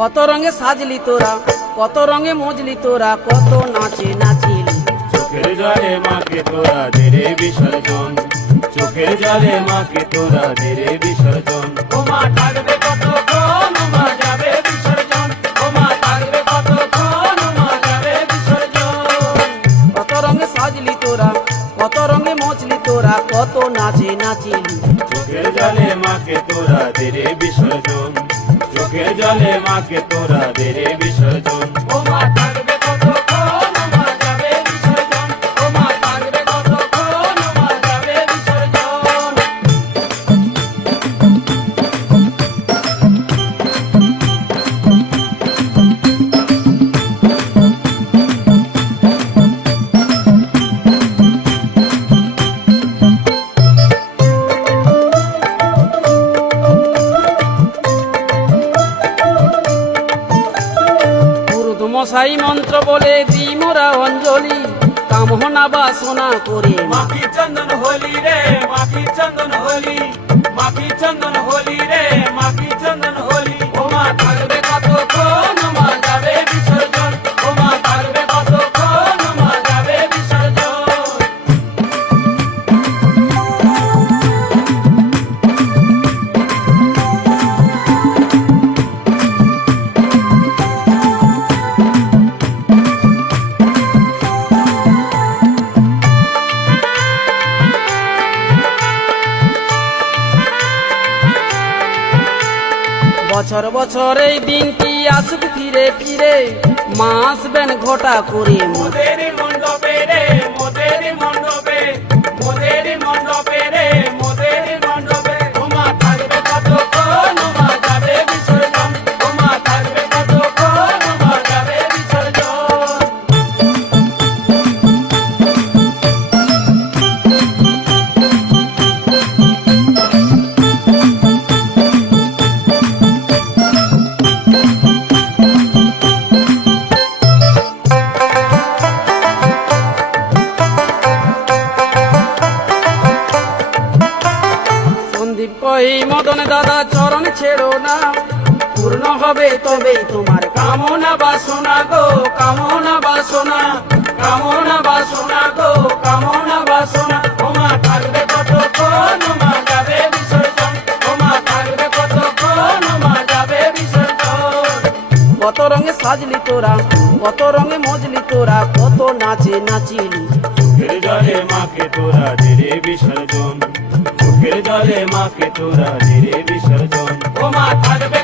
কত রঙে সাজলি তোরা, কত রঙে মজলি তোরা, কত নাচে নাচিলি। চোখের জলে মাকে তোরা দে রে বিসর্জন, চোখের জলে মাকে তোরা দে রে বিসর্জন। ও মা থাকবে কতক্ষণ, ও মা যাবে বিসর্জন, ও মা থাকবে কতক্ষণ, ও মা যাবে বিসর্জন। কত রঙে সাজলি তোরা, কত রঙে মজলি তোরা, কত নাচে নাচিলি। চোখের জলে মাকে তোরা দে রে বিসর্জন, চোখের জলে মাকে তোরা দে রে বিসর্জন। ও মা থাকবে কতক্ষণ, ও মা যাবে বিসর্জন, ও মা থাকবে কতক্ষণ, ও মা যাবে বিসর্জন। মশাই মন্ত্র বলে দি মোরা অঞ্জলি, কামনা বাসনা করে মাখি চন্দন হোলি রে, মাখি চন্দন হোলি, মাখি চন্দন হোলি রে, মাখি চন্দন হোলি। ও মা থাকবে কতক্ষণ, ও মা যাবে বিসর্জন, ও মা থাকবে কতক্ষণ, ও মা যাবে বিসর্জন। বছর বছর এই দিনটি আসুক ফিরে ফিরে, মা আসবেন ঘটা করে। মোদের মণ্ডপে রে, মোদের মণ্ডপে, মোদের মণ্ডপে রে, মোদের মণ্ডপে। ও মা থাকবে কতক্ষণ, ও মা যাবে বিসর্জন, ও মা থাকবে কতক্ষণ, ও মা যাবে বিসর্জন। সন্দীপ কই মদন দাদা চরণ ছেড়ো না, পূর্ণ হবে তবেই তোমার কামনা বাসনা গো, কামনা বাসনা, কামনা বাসনা গো, কামনা বাসনা। ও মা থাকবে কতক্ষণ, ও মা যাবে বিসর্জন, ও মা থাকবে কতক্ষণ, ও মা যাবে বিসর্জন। কত রঙে সাজলি তোরা, কত রঙে মজলি তোরা, কত নাচে নাচিলি। চোখের জলে মাকে তোরা দে রে বিসর্জন, চোখের জলে মাকে তোরা দে রে বিসর্জন। ও মা থাকবে